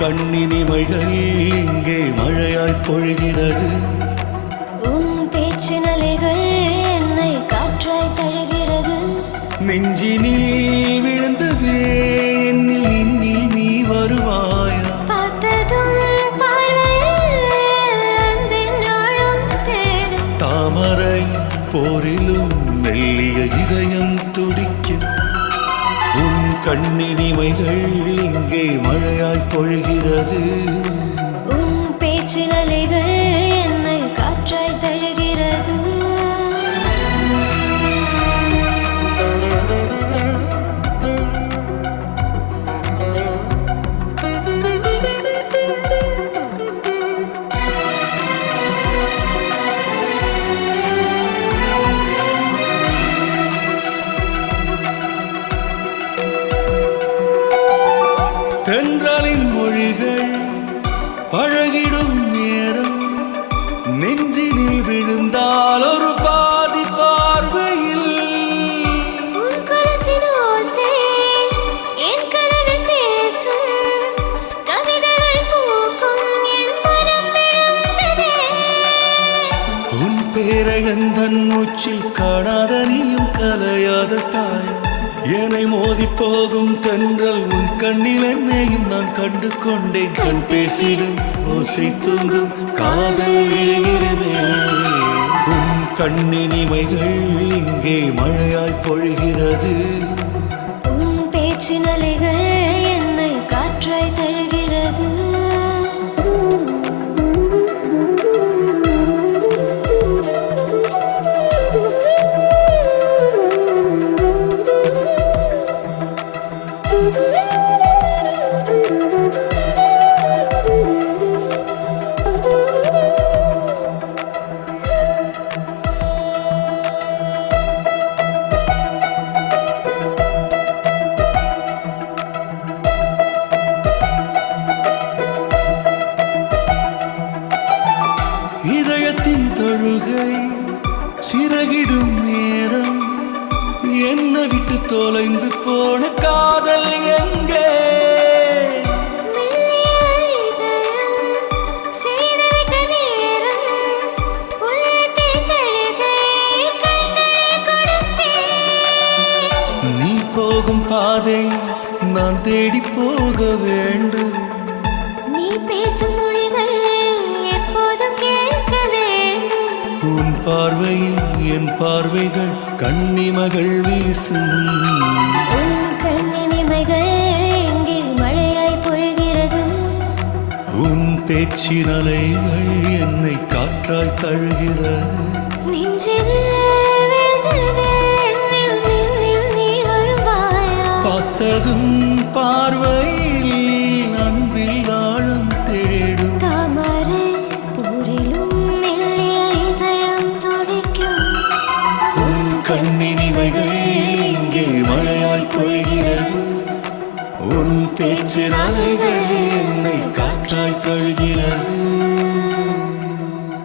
கண்ணினிமைகள் இங்கே மழையாய் பொழிகிறது. உன் பேச்சு நலைகள் என்னை காற்றாய் தழுகிறது. நெஞ்சினில் விழுந்ததே என்னில் நீ வருவாயா? பார்த்ததும் பார்வையில் அன்பின் ஆழம் தேடும். தாமரை போரிலும் மெல்லிய இதயம் துடிக்கும். உன் கண்ணினிமைகள் இங்கே மழையாய் பொழிகிறது. உன் பேச்சில் அலைகள் என்னை காற்றாய் தழுகிறது. தென்றலின் மொழிகள் பழகிடும் நேரம் நெஞ்சினில் விழுந்தால் ஒரு பாதி பார்வையில். உன் கொலுசின் ஓசை என் கனவில் பேசும். கவிதைகள் பூக்கும் என் மனம் விழுந்ததே. உன் பேரையந்தன் மூச்சில் காணாத நீயும் கலையாத தாய். என்னை மோதி போகும் தென்றல் உன் கண்ணில் என்னையும் நான் கண்டு கொண்டேன். கண் பேசிடும் ஓசை தூங்கும் காதல் விழுகிறதே. உன் கண்ணினிமைகள் இங்கே மழையாய் பொழிகிறது. உன் பேச்சின் அலைகள் என்னை காற்றாய் தழுகிறது. இதயத்தின் தொழுகை சிறகிடும் நேரம் என்னை விட்டு தொலைந்து போன காதல் எங்கே? மெல்லிய இதயம் செய்துவிட்ட நேரம் உள்ளத்தை தழுகை கண்களை கொடுத்தேன். நீ போகும் பாதை நான் தேடி போக வேண்டும். நீ பேசும் மொழிகள் எப்போதும் கேட்க வேண்டும். உன் பார்வையில் என் பார்வைகள் கண்ணிமகள் வீசும். உன் கண்ணினிமைகள் இங்கே மழையாய் பொழிகிறது. உன் பேச்சின் அலைகள் என்னை காற்றாய் தழுகிறது. நெஞ்சினில் விழுந்தது என்னில் நின்னில் நீ வருவாயா? பார்த்ததும் பார்வையில் அன்பில் ஆழம் தேடும். தாமரை போரிலும் மெல்லிய இதயம் துடிக்கும். உன் கண்ணினிமைகள் இங்கே மழையாய் பொழிகிறது. உன் பேச்சின் அலைகள்